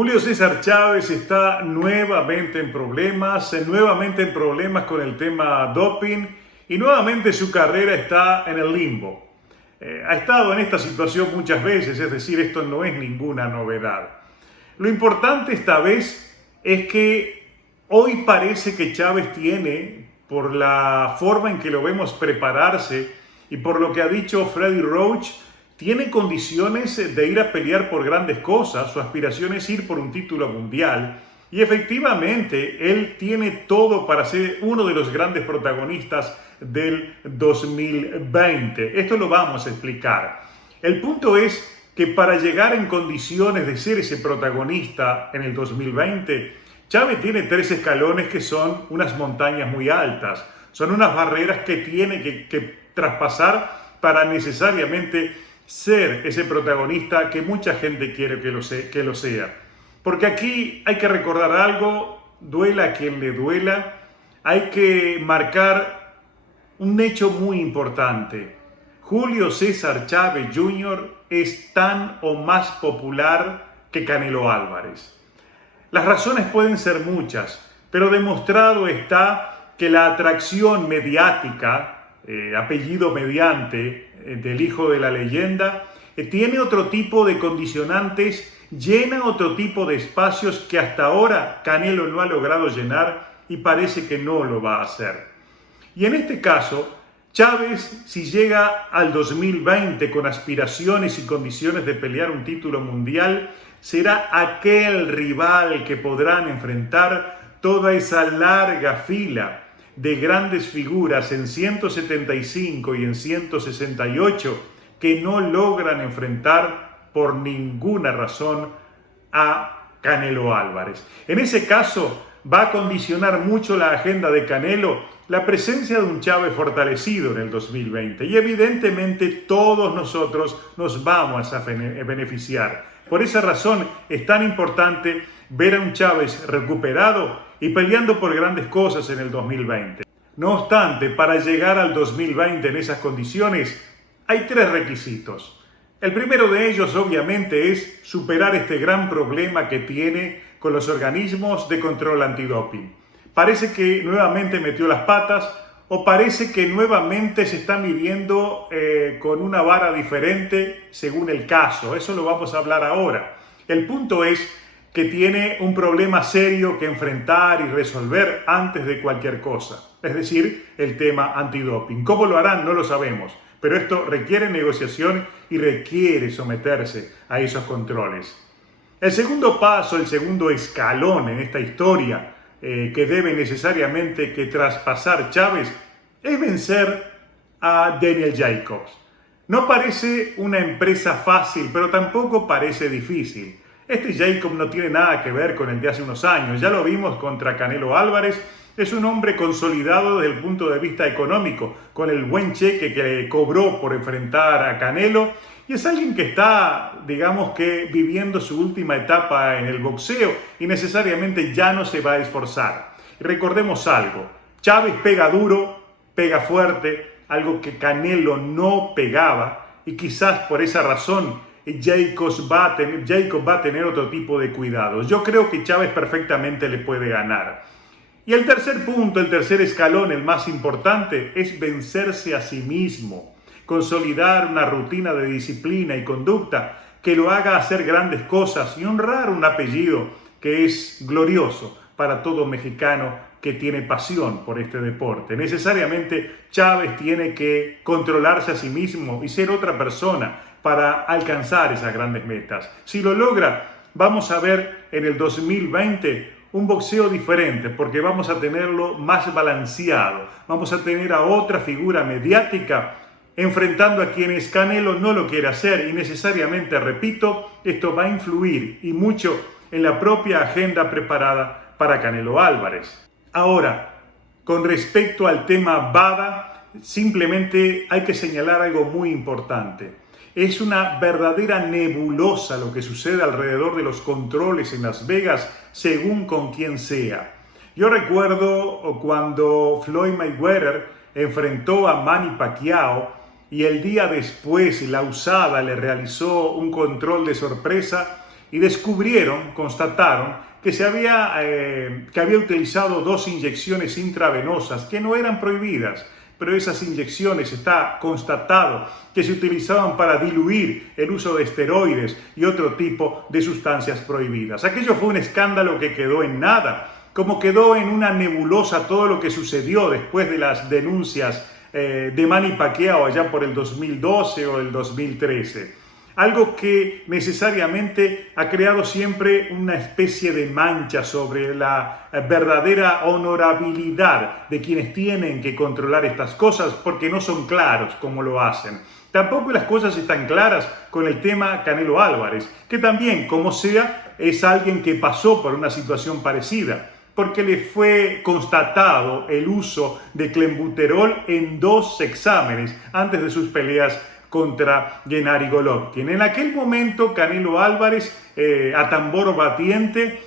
Julio César Chávez está nuevamente en problemas con el tema doping y nuevamente su carrera está en el limbo. Ha estado en esta situación muchas veces, es decir, esto no es ninguna novedad. Lo importante esta vez es que hoy parece que Chávez tiene, por la forma en que lo vemos prepararse y por lo que ha dicho Freddie Roach, tiene condiciones de ir a pelear por grandes cosas. Su aspiración es ir por un título mundial y efectivamente él tiene todo para ser uno de los grandes protagonistas del 2020. Esto lo vamos a explicar. El punto es que para llegar en condiciones de ser ese protagonista en el 2020, Chávez tiene 3 escalones que son unas montañas muy altas. Son unas barreras que tiene que traspasar para necesariamente ser ese protagonista que mucha gente quiere que lo sea. Porque aquí hay que recordar algo, duela a quien le duela, hay que marcar un hecho muy importante. Julio César Chávez Jr. es tan o más popular que Canelo Álvarez. Las razones pueden ser muchas, pero demostrado está que la atracción mediática, apellido mediante, del hijo de la leyenda, tiene otro tipo de condicionantes, llena otro tipo de espacios que hasta ahora Canelo no ha logrado llenar y parece que no lo va a hacer. Y en este caso, Chávez, si llega al 2020 con aspiraciones y condiciones de pelear un título mundial, será aquel rival que podrán enfrentar toda esa larga fila de grandes figuras en 175 y en 168 que no logran enfrentar por ninguna razón a Canelo Álvarez. En ese caso va a condicionar mucho la agenda de Canelo la presencia de un Chávez fortalecido en el 2020 y evidentemente todos nosotros nos vamos a beneficiar. Por esa razón es tan importante ver a un Chávez recuperado y peleando por grandes cosas en el 2020. No obstante, para llegar al 2020 en esas condiciones hay 3 requisitos. El primero de ellos obviamente es superar este gran problema que tiene con los organismos de control antidoping. Parece que nuevamente metió las patas o parece que nuevamente se está midiendo con una vara diferente según el caso. Eso lo vamos a hablar ahora. El punto es que tiene un problema serio que enfrentar y resolver antes de cualquier cosa. Es decir, el tema antidoping. ¿Cómo lo harán? No lo sabemos. Pero esto requiere negociación y requiere someterse a esos controles. El segundo paso, el segundo escalón en esta historia que debe necesariamente que traspasar Chávez es vencer a Daniel Jacobs. No parece una empresa fácil, pero tampoco parece difícil. Este Jacobs no tiene nada que ver con el de hace unos años. Ya lo vimos contra Canelo Álvarez. Es un hombre consolidado desde el punto de vista económico, con el buen cheque que cobró por enfrentar a Canelo. Y es alguien que está, digamos que, viviendo su última etapa en el boxeo y necesariamente ya no se va a esforzar. Y recordemos algo, Chávez pega duro, pega fuerte, algo que Canelo no pegaba y quizás por esa razón Jacobs va a tener otro tipo de cuidados. Yo creo que Chávez perfectamente le puede ganar. Y el tercer punto, el tercer escalón, el más importante, es vencerse a sí mismo, consolidar una rutina de disciplina y conducta que lo haga hacer grandes cosas y honrar un apellido que es glorioso para todo mexicano que tiene pasión por este deporte. Necesariamente Chávez tiene que controlarse a sí mismo y ser otra persona para alcanzar esas grandes metas. Si lo logra, vamos a ver en el 2020 un boxeo diferente, porque vamos a tenerlo más balanceado. Vamos a tener a otra figura mediática enfrentando a quienes Canelo no lo quiere hacer y necesariamente, repito, esto va a influir y mucho en la propia agenda preparada para Canelo Álvarez. Ahora, con respecto al tema WADA, simplemente hay que señalar algo muy importante. Es una verdadera nebulosa lo que sucede alrededor de los controles en Las Vegas, según con quién sea. Yo recuerdo cuando Floyd Mayweather enfrentó a Manny Pacquiao y el día después la USADA le realizó un control de sorpresa y constataron que que había utilizado 2 inyecciones intravenosas que no eran prohibidas, pero esas inyecciones está constatado que se utilizaban para diluir el uso de esteroides y otro tipo de sustancias prohibidas. Aquello fue un escándalo que quedó en nada, como quedó en una nebulosa todo lo que sucedió después de las denuncias de Manny Pacquiao allá por el 2012 o el 2013. Algo que necesariamente ha creado siempre una especie de mancha sobre la verdadera honorabilidad de quienes tienen que controlar estas cosas, porque no son claros cómo lo hacen. Tampoco las cosas están claras con el tema Canelo Álvarez, que también, como sea, es alguien que pasó por una situación parecida, porque le fue constatado el uso de clenbuterol en 2 exámenes antes de sus peleas contra Gennady Golovkin. En aquel momento Canelo Álvarez, a tambor batiente,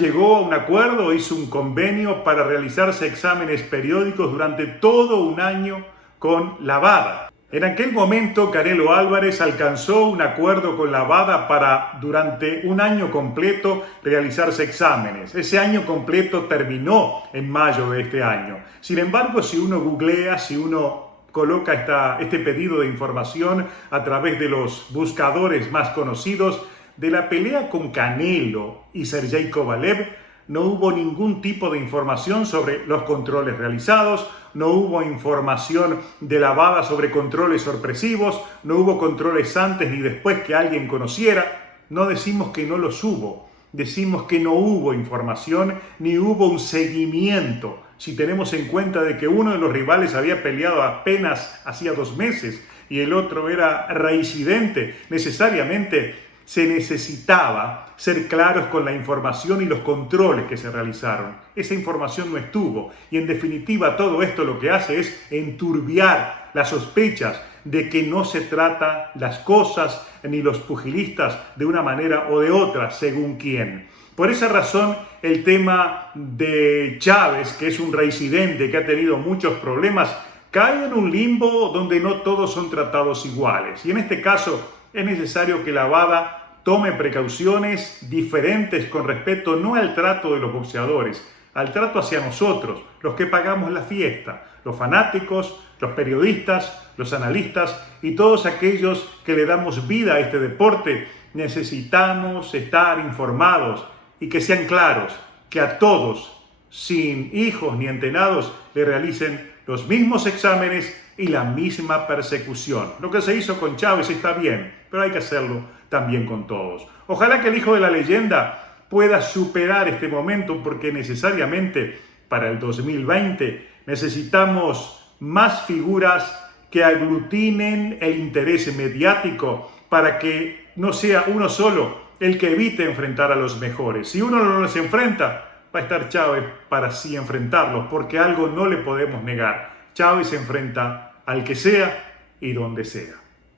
llegó a un acuerdo, hizo un convenio para realizarse exámenes periódicos durante todo un año con la WADA. En aquel momento Canelo Álvarez alcanzó un acuerdo con la WADA para durante un año completo realizarse exámenes. Ese año completo terminó en mayo de este año. Sin embargo, si uno googlea, si uno coloca este pedido de información a través de los buscadores más conocidos, de la pelea con Canelo y Sergey Kovalev no hubo ningún tipo de información sobre los controles realizados, no hubo información de la WADA sobre controles sorpresivos, no hubo controles antes ni después que alguien conociera. No decimos que no los hubo, decimos que no hubo información ni hubo un seguimiento. Si tenemos en cuenta de que uno de los rivales había peleado apenas hacía 2 meses y el otro era reincidente, necesariamente se necesitaba ser claros con la información y los controles que se realizaron. Esa información no estuvo y en definitiva todo esto lo que hace es enturbiar las sospechas de que no se trata las cosas ni los pugilistas de una manera o de otra según quién. Por esa razón, el tema de Chávez, que es un reincidente que ha tenido muchos problemas, cae en un limbo donde no todos son tratados iguales. Y en este caso es necesario que la WADA tome precauciones diferentes con respecto no al trato de los boxeadores, al trato hacia nosotros, los que pagamos la fiesta, los fanáticos, los periodistas, los analistas y todos aquellos que le damos vida a este deporte. Necesitamos estar informados y que sean claros, que a todos, sin hijos ni entrenados, le realicen los mismos exámenes y la misma persecución. Lo que se hizo con Chávez está bien, pero hay que hacerlo también con todos. Ojalá que el hijo de la leyenda pueda superar este momento, porque necesariamente para el 2020 necesitamos más figuras que aglutinen el interés mediático para que no sea uno solo el que evite enfrentar a los mejores. Si uno no los enfrenta, va a estar Chávez para así enfrentarlos, porque algo no le podemos negar. Chávez se enfrenta al que sea y donde sea.